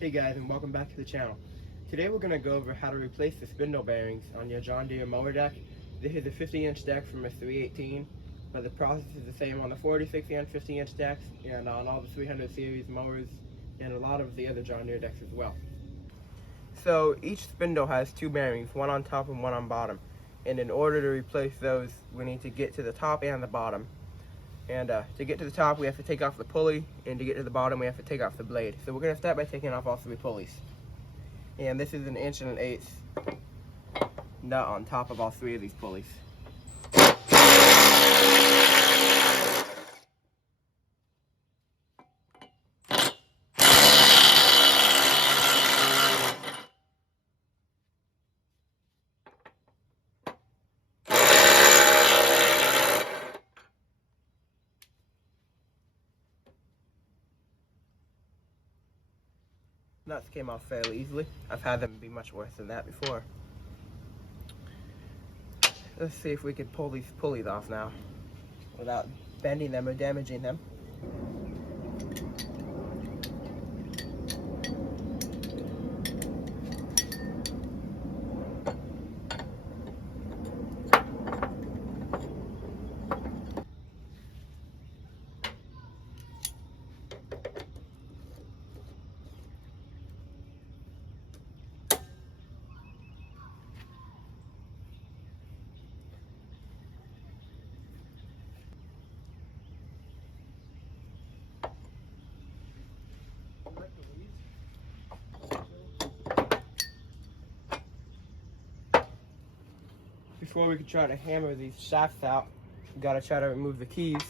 Hey guys, and welcome back to the channel. Today we're going to go over how to replace the spindle bearings on your John Deere mower deck. This is a 50-inch deck from a 318, but the process is the same on the 46 and 50-inch decks and on all the 300 series mowers and a lot of the other John Deere decks as well. So each spindle has two bearings, one on top and one on bottom. And in order to replace those, we need to get to the top and the bottom. And to get to the top, we have to take off the pulley, and to get to the bottom, we have to take off the blade. So we're going to start by taking off all three pulleys. And this is an 1 1/8 nut on top of all three of these pulleys. Nuts came off fairly easily. I've had them be much worse than that before. Let's see if we can pull these pulleys off now without bending them or damaging them. Before we can try to hammer these shafts out, we gotta try to remove the keys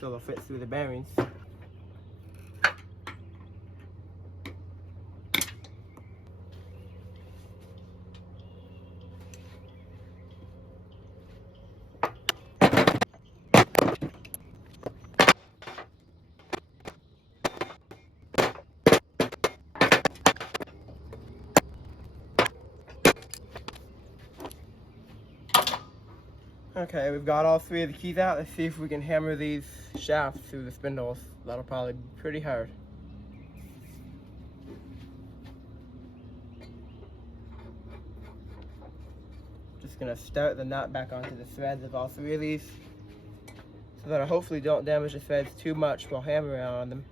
so they'll fit through the bearings. Okay, we've got all three of the keys out. Let's see if we can hammer these shafts through the spindles. That'll probably be pretty hard. Just gonna start the nut back onto the threads of all three of these so that I hopefully don't damage the threads too much while hammering on them.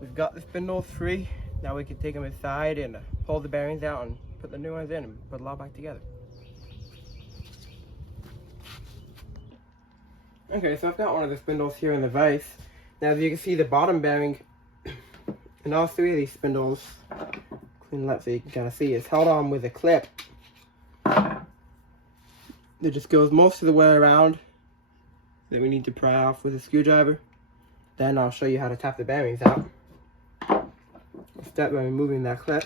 We've got the spindles free. Now we can take them inside and pull the bearings out and put the new ones in and put it all back together. Okay, so I've got one of the spindles here in the vise. Now as you can see, the bottom bearing in all three of these spindles, clean it up so you can kind of see, is held on with a clip that just goes most of the way around that we need to pry off with a screwdriver. Then I'll show you how to tap the bearings out. I'll start by removing that clip.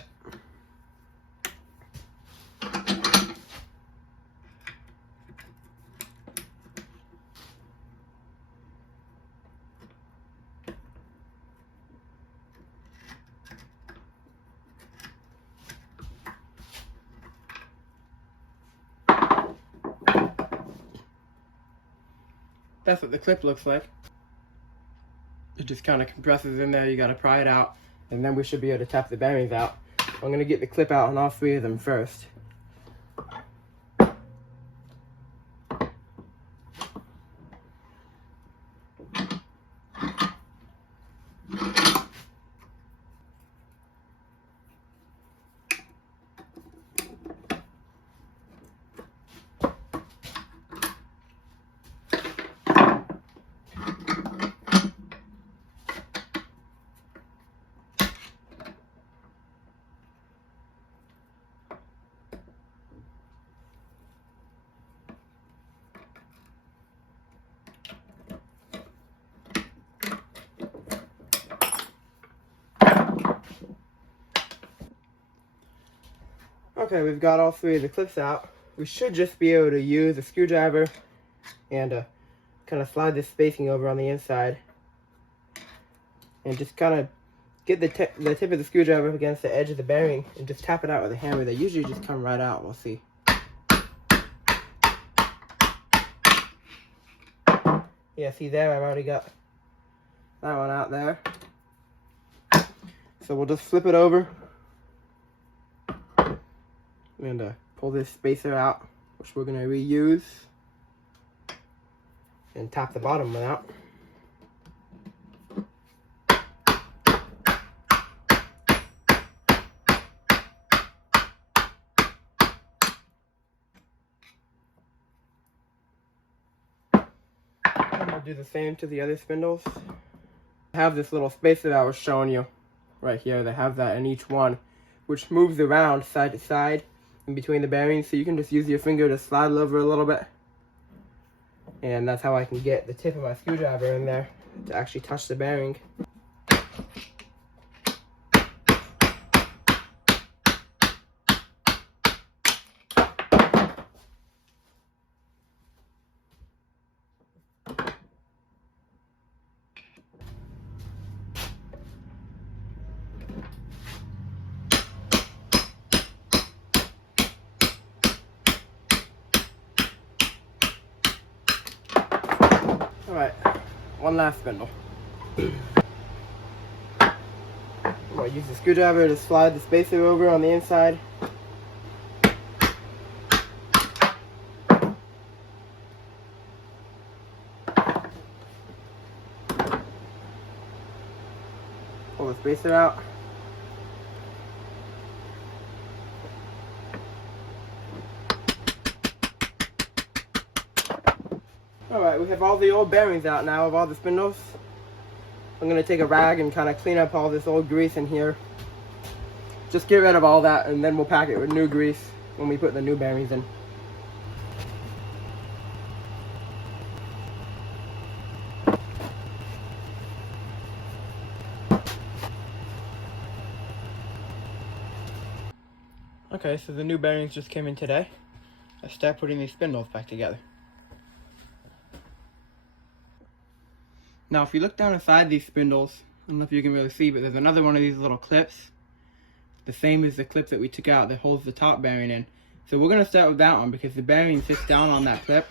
That's what the clip looks like. It just kind of compresses in there. You got to pry it out, and then we should be able to tap the bearings out. I'm going to get the clip out on all three of them first. Okay, we've got all three of the clips out. We should just be able to use a screwdriver and kind of slide this spacing over on the inside and just kind of get the tip of the screwdriver up against the edge of the bearing and just tap it out with a hammer. They usually just come right out. We'll see. Yeah, see there, I've already got that one out there. So we'll just flip it over and pull this spacer out, which we're going to reuse, and tap the bottom one out. And we'll do the same to the other spindles. I have this little spacer that I was showing you right here. They have that in each one, which moves around side to side in between the bearings, so you can just use your finger to slide it over a little bit. And that's how I can get the tip of my screwdriver in there to actually touch the bearing. Alright, one last spindle. I'll use the screwdriver to slide the spacer over on the inside. Pull the spacer out. Alright, we have all the old bearings out now of all the spindles. I'm going to take a rag and kind of clean up all this old grease in here. Just get rid of all that, and then we'll pack it with new grease when we put the new bearings in. Okay, so the new bearings just came in today. Let's start putting these spindles back together. Now, if you look down inside these spindles, I don't know if you can really see, but there's another one of these little clips. The same as the clip that we took out that holds the top bearing in. So we're going to start with that one because the bearing sits down on that clip.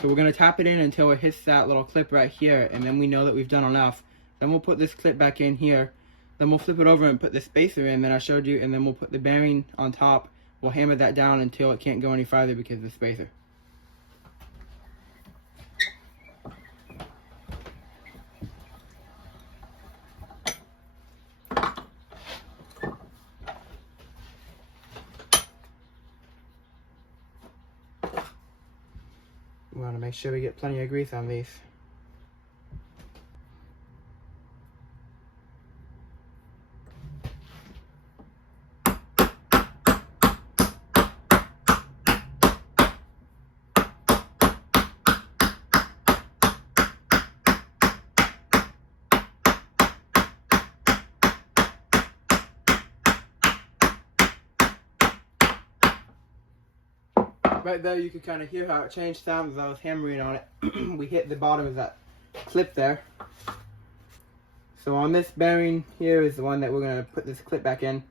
So we're going to tap it in until it hits that little clip right here, and then we know that we've done enough. Then we'll put this clip back in here. Then we'll flip it over and put the spacer in that I showed you, and then we'll put the bearing on top. We'll hammer that down until it can't go any farther because of the spacer. We want to make sure we get plenty of grease on these. Right there, you can kind of hear how it changed sound as I was hammering on it. We hit the bottom of that clip there. So on this bearing here is the one that we're going to put this clip back in.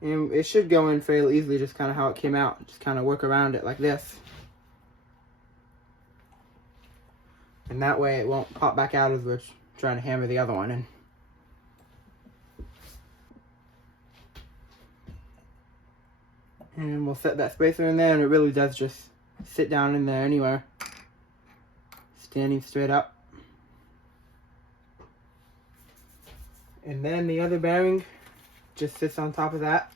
And it should go in fairly easily, just kind of how it came out. Just kind of work around it like this. And that way it won't pop back out as we're trying to hammer the other one in. And we'll set that spacer in there, and it really does just sit down in there anywhere. Standing straight up. And then the other bearing just sits on top of that.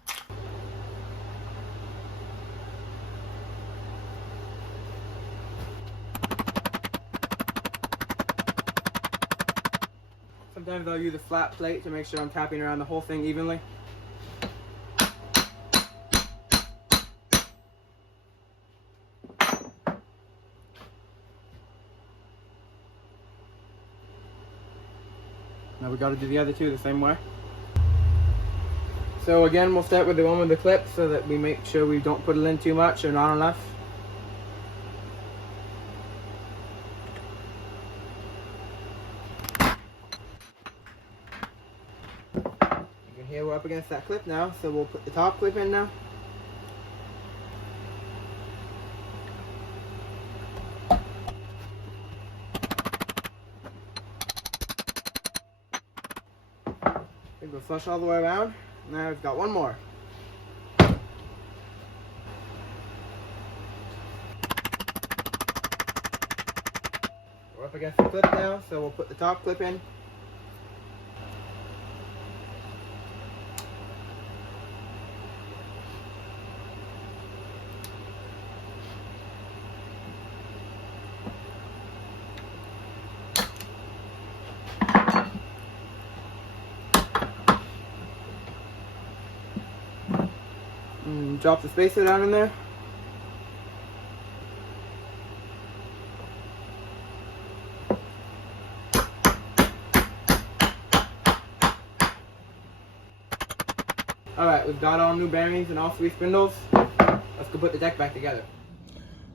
Sometimes I'll use a flat plate to make sure I'm tapping around the whole thing evenly. Now we got to do the other two the same way. So again, we'll start with the one with the clip so that we make sure we don't put it in too much or not enough. You can hear we're up against that clip now, so we'll put the top clip in now. We'll flush all the way around. Now we've got one more. We're up against the clip now, so we'll put the top clip in. And drop the spacer down in there. Alright, we've got all new bearings and all 3 spindles. Let's go put the deck back together.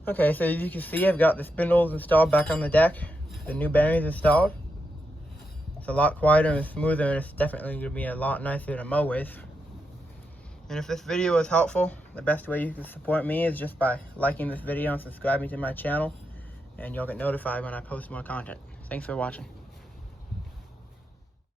Okay, so as you can see, I've got the spindles installed back on the deck. The new bearings installed. It's a lot quieter and smoother, and it's definitely going to be a lot nicer to mow with. And if this video was helpful, the best way you can support me is just by liking this video and subscribing to my channel, and you'll get notified when I post more content. Thanks for watching.